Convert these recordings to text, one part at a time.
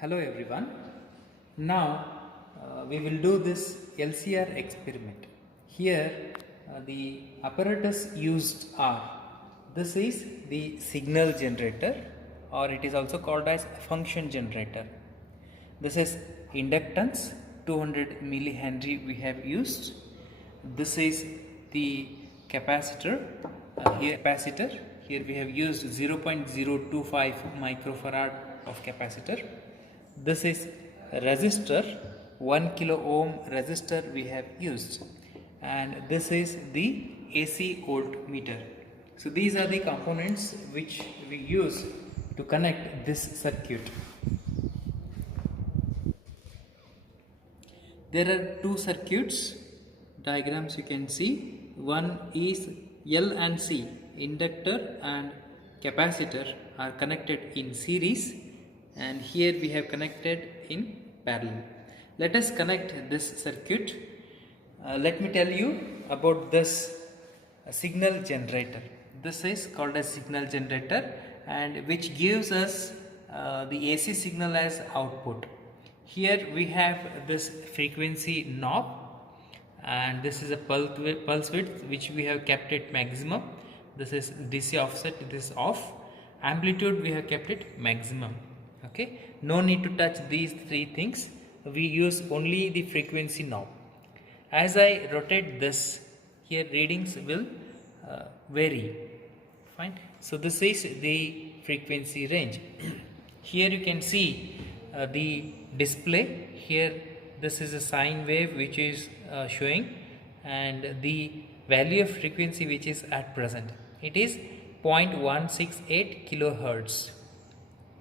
Hello everyone. Now we will do this LCR experiment. Here the apparatus used are, this is the signal generator, or it is also called as function generator. This is inductance 200 millihenry we have used. This is the capacitor. Here we have used 0.025 microfarad of capacitor. This is resistor, 1 kilo ohm resistor we have used, and this is the AC voltmeter. So these are the components which we use to connect this circuit. There are two circuits diagrams you can see. One is L and C, inductor and capacitor are connected in series, and here we have connected in parallel. Let us connect this circuit. Let me tell you about this signal generator. This is called a signal generator, and which gives us the AC signal as output. Here we have this frequency knob, and this is a pulse width which we have kept it maximum. This is DC offset, this is off. Amplitude we have kept it maximum. Okay, no need to touch these three things. We use only the frequency knob. As I rotate this, here readings will vary. Fine. So this is the frequency range. Here you can see the display. Here this is a sine wave which is showing, and the value of frequency which is at present, it is 0.168 kilohertz.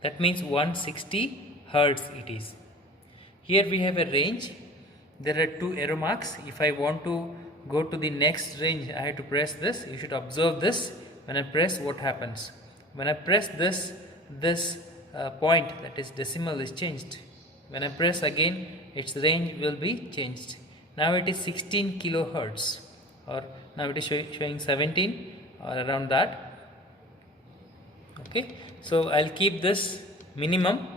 That means 160 hertz it is. Here we have a range. There are two arrow marks. If I want to go to the next range, I have to press this. You should observe this. When I press, what happens? When I press this point, that is decimal, is changed. When I press again, its range will be changed. Now it is 16 kilohertz, or now it is showing 17 or around that. Okay, so I'll keep this minimum,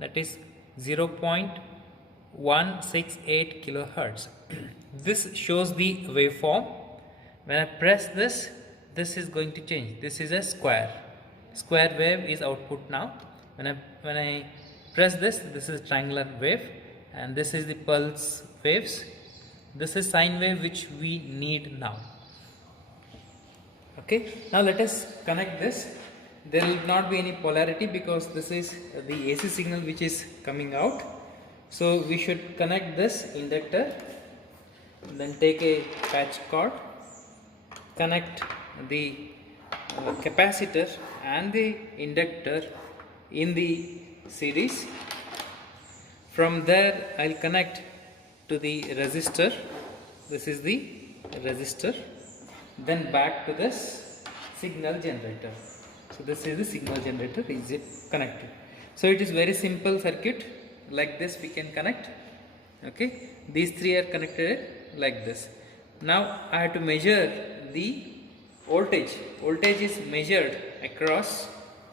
that is 0.168 kilohertz. This shows the waveform. When I press this, this is going to change. This is a square wave is output now. When I press this, this is triangular wave, and this is the pulse waves. This is sine wave which we need now. Okay, now let us connect this. There will not be any polarity because this is the AC signal which is coming out. So we should connect this inductor, then take a patch cord, connect the capacitor and the inductor in the series. From there I will connect to the resistor. This is the resistor. Then back to this signal generator. So this is the signal generator, is it connected. So it is very simple circuit. Like this we can connect. Okay, these three are connected like this. Now I have to measure the voltage. Voltage is measured across,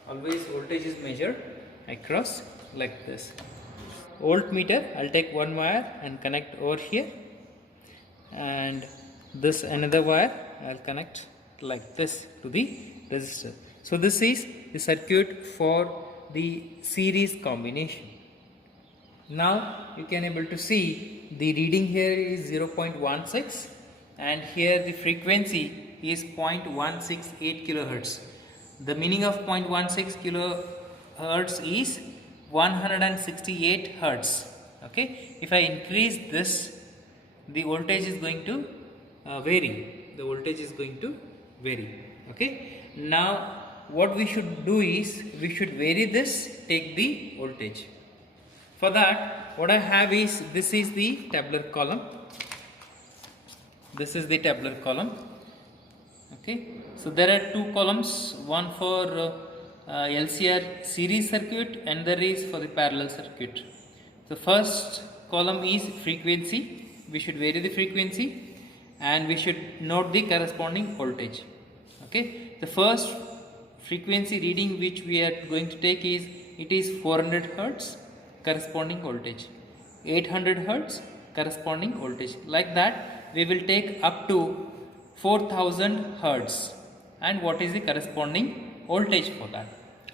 always voltage is measured across like this. Voltmeter, I'll take one wire and connect over here, and this another wire I'll connect like this to the resistor. So this is the circuit for the series combination. Now you can able to see the reading here is 0.16, and here the frequency is 0.168 kilohertz. The meaning of 0.16 kilohertz is 168 hertz. Okay, if I increase this, the voltage is going to vary. The voltage is going to vary. Okay, now what we should do is we should vary this, take the voltage. For that, what I have is, this is the tabular column. This is the tabular column. Okay, so there are two columns, one for LCR series circuit, and there is for the parallel circuit. The first column is frequency. We should vary the frequency, and we should note the corresponding voltage. Okay, the first frequency reading which we are going to take is, it is 400 hertz. corresponding voltage. 800 hertz corresponding voltage. Like that we will take up to 4000 hertz. And what is the corresponding voltage for that?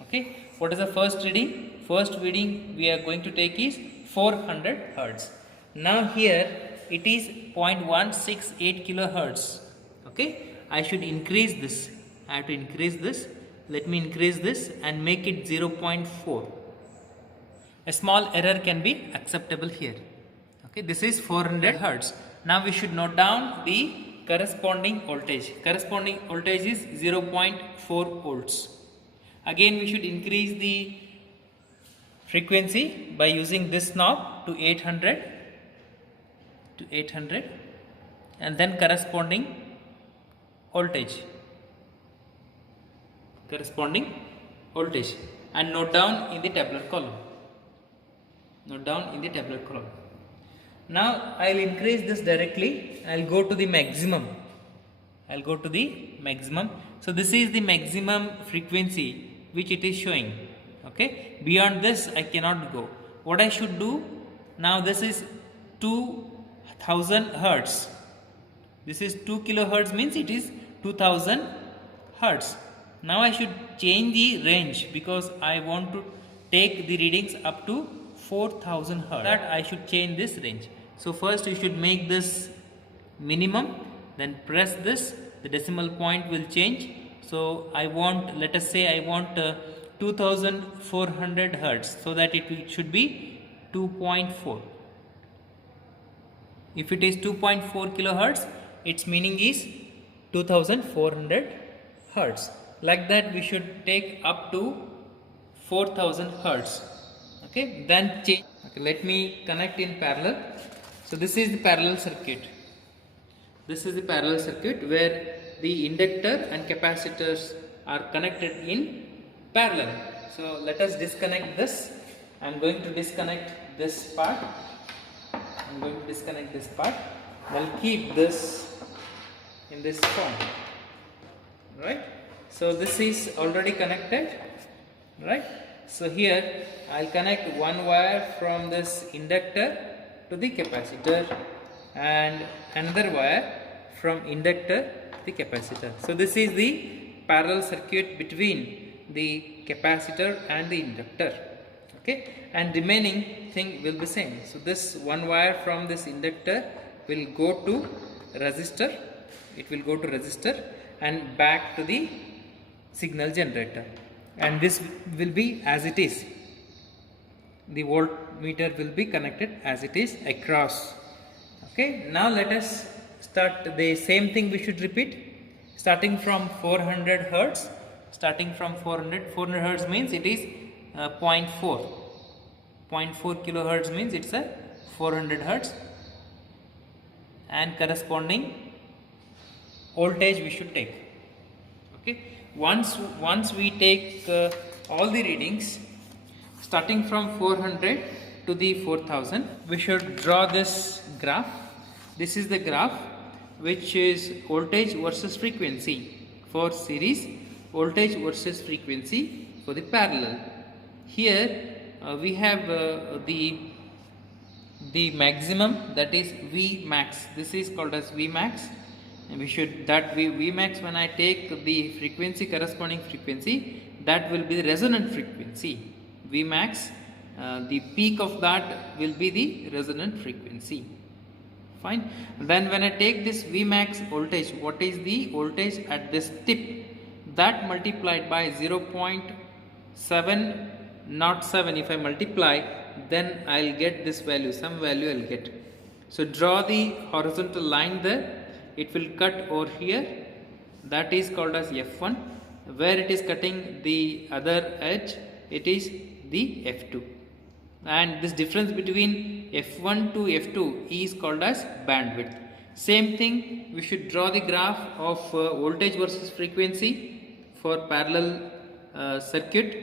Okay, what is the first reading? First reading we are going to take is 400 hertz. Now here it is 0.168 kilohertz. Okay, I should increase this. I have to increase this. Let me increase this and make it 0.4. A small error can be acceptable here. Okay, this is 400 hertz. Now we should note down the corresponding voltage. Corresponding voltage is 0.4 volts. Again we should increase the frequency by using this knob to 800 and then corresponding voltage and note down in the tabular column. Now I will increase this directly. I will go to the maximum. So this is the maximum frequency which it is showing. Okay, beyond this I cannot go. What I should do now, this is 2000 hertz. This is 2 kilohertz, means it is 2000 hertz. Now I should change the range because I want to take the readings up to 4000 hertz. That I should change this range. So first you should make this minimum, then press this, the decimal point will change. So I want, let us say I want 2400 hertz, so that it should be 2.4. If it is 2.4 kilohertz, its meaning is 2400 hertz. Like that we should take up to 4000 hertz. Okay, then change. Okay, let me connect in parallel. So this is the parallel circuit. Where the inductor and capacitors are connected in parallel. So let us disconnect this. I am going to disconnect this part. I will keep this in this form. Right. So this is already connected. Right. So here I will connect one wire from this inductor to the capacitor and another wire from inductor to the capacitor. So this is the parallel circuit between the capacitor and the inductor. Okay, and remaining thing will be same. So this one wire from this inductor will go to resistor. It will go to resistor and back to the signal generator, and this will be as it is. The voltmeter will be connected as it is across. Okay, now let us start the same thing. We should repeat starting from 400 hertz. 400 hertz means it is 0.4 kilohertz, means it's a 400 hertz, and corresponding voltage we should take. Okay, once we take all the readings starting from 400 to the 4000, we should draw this graph. This is the graph which is voltage versus frequency for series, voltage versus frequency for the parallel. Here we have the maximum, that is V max. This is called as V max, and we should that V max, when I take the frequency, corresponding frequency, that will be the resonant frequency. V max, the peak of that will be the resonant frequency. Fine. Then when I take this V max voltage, what is the voltage at this tip, that multiplied by 0.707, if I multiply, then I will get this value, some value I will get. So draw the horizontal line there, it will cut over here, that is called as F1. Where it is cutting the other edge, it is the F2. And this difference between F1 to F2 is called as bandwidth. Same thing, we should draw the graph of voltage versus frequency for parallel circuit.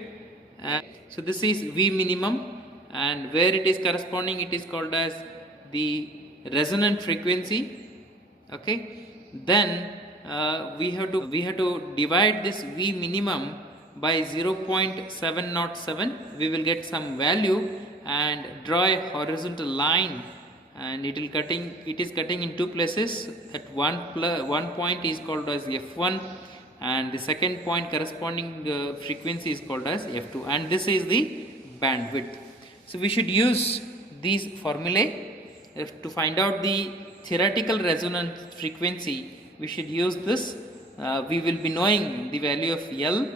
So this is V minimum, and where it is corresponding, it is called as the resonant frequency. Okay, then we have to divide this V minimum by 0.707. We will get some value, and draw a horizontal line, and it is cutting in two places. At one point is called as f1, and the second point corresponding frequency is called as f2, and this is the bandwidth. So we should use these formulae to find out the theoretical resonance frequency. We should use this. We will be knowing the value of L,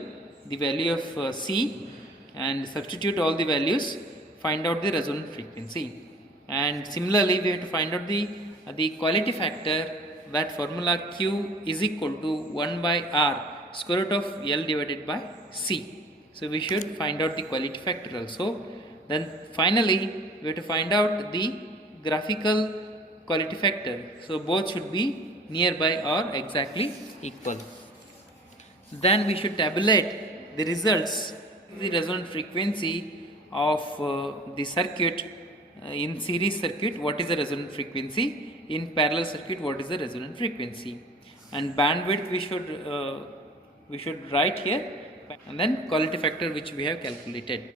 the value of C, and substitute all the values, find out the resonant frequency. And similarly, we have to find out the quality factor. That formula Q is equal to 1 by R square root of L divided by C. So we should find out the quality factor also. Then finally, we have to find out the graphical quality factor. So both should be nearby or exactly equal. Then we should tabulate the results, the resonant frequency of the circuit. In series circuit, what is the resonant frequency? In parallel circuit, what is the resonant frequency? And bandwidth we should write here, and then quality factor which we have calculated.